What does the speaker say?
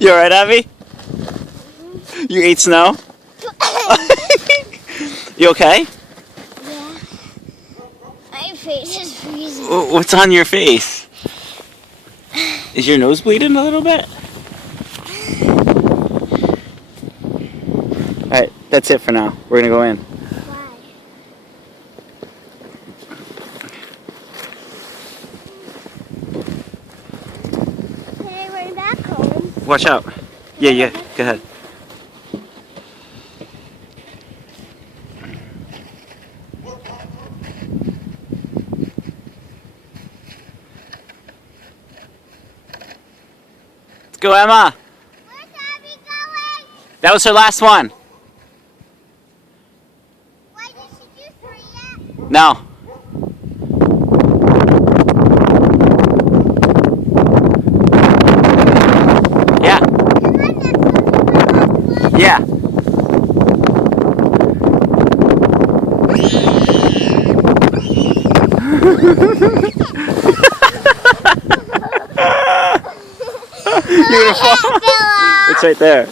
You alright, Abby? You ate snow? You okay? Yeah. My face is freezing. What's on your face? Is your nose bleeding a little bit? Alright, that's it for now. We're gonna go in. Why? Today we're back home. Watch out. Yeah, go ahead. Let's go, Emma. Where's Abby going? That was her last one. Why did she do 3 yet? No. Yeah. Yeah. You're gonna fall. It's right there.